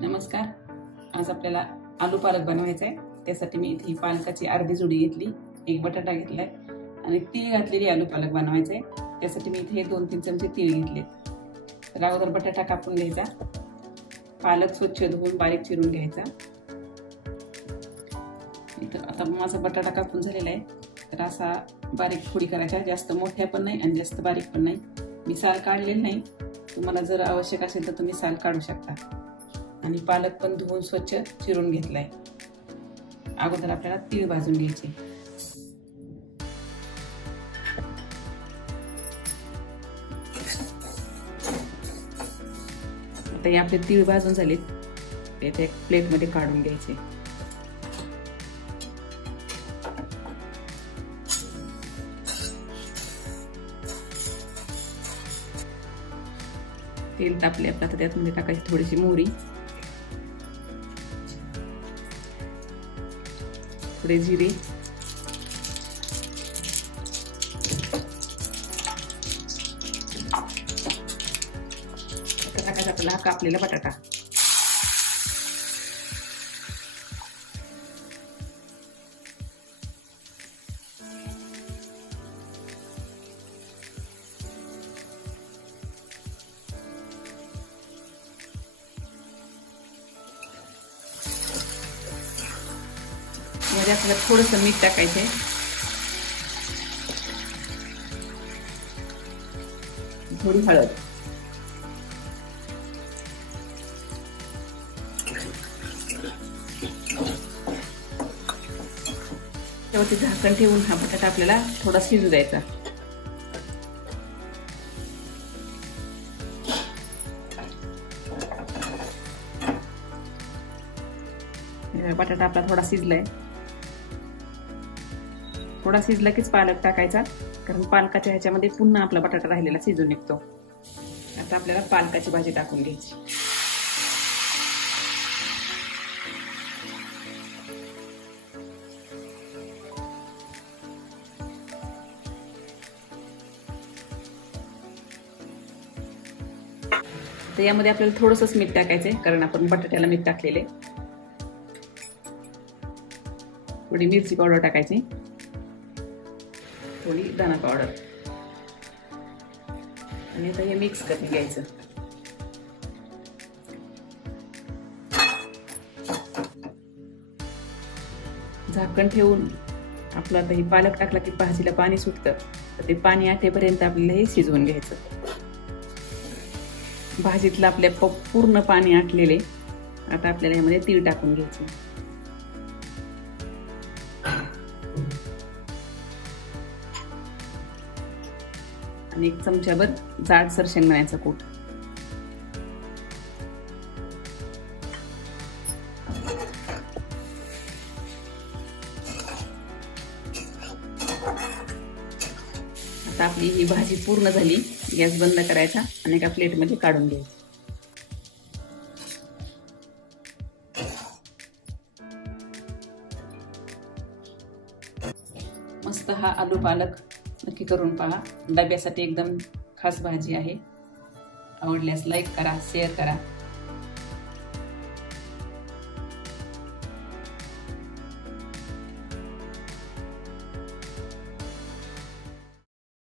नमस्कार। आज आपल्याला आलू पालक बनवायचा आहे। त्यासाठी मी इथे पालकाची अर्धी जुडी घेतली, एक बटाटा घेतलाय आणि तीळ घातलेली आलू पालक बनवायचा आहे। त्यासाठी मी इथे 2-3 चमचे तीळ घेतले। तर अगोदर बटाटा कापून घ्यायचा, पालक स्वच्छ धुवून बारीक चिरून घ्यायचा। इथं आता माझा बटाटा कापून झालेला आहे, तर असा बारीक फोडी करायचा, जास्त मोठ्या पण नाही आणि जास्त बारीक पण नाही। मी साल काढलेली नाही, तुम्हाला जर आवश्यक असेल तर तुम्ही साल काढू शकता। आणि पालक पण धुवून स्वच्छ चिरून घेतलाय। अगोदर आपल्याला तीळ भाजून घ्यायचे। आता हे आपले तीळ भाजून झालेत, ते एक प्लेट मध्ये काढून घ्यायचे। तेल तापले आता त्यामध्ये टाकायची थोडीशी मोहरी, थोडे जिरे, टाकायचा आपला कापलेला बटाटा, मध्ये आपल्याला थोडंसं मीठ टाकायचंय, थोडी हळद, त्यावरती झाकण ठेवून हा बटाटा आपल्याला थोडा शिजू द्यायचा। बटाटा आपला थोडा शिजलाय, थोडा शिजला कीच पालक टाकायचा, कारण पालकाच्या ह्याच्यामध्ये पुन्हा आपला बटाटा राहिलेला शिजून निघतो। आता आपल्याला पालकाची भाजी टाकून घ्यायची। तर यामध्ये आपल्याला थोडंसं मीठ टाकायचंय, कारण आपण बटाट्याला मीठ टाकलेले। थोडी मिरची पावडर टाकायची, थोडी धना पावडर, आणि आता हे मिक्स करून घ्यायचं। झाकण ठेवून आपलं आता हे पालक टाकला की भाजीला पाणी सुटतं, तर ते पाणी आटेपर्यंत आपल्याला हे शिजवून घ्यायचं। भाजीतलं आपल्या पूर्ण पाणी आटलेले। आता आपल्याला यामध्ये तीळ टाकून घ्यायचे, आणि 1 चमचाभर जाडसर शेंगदाण्याचा कूट, आता आपली ही भाजी पूर्ण झाली। गॅस बंद करायचा आणि एका प्लेट मध्ये काढून घ्यायची। मस्त हा आलू पालक नक्की करून पहा, डब्यासाठी एकदम खास भाजी आहे। आवडल्यास लाईक करा, शेअर करा।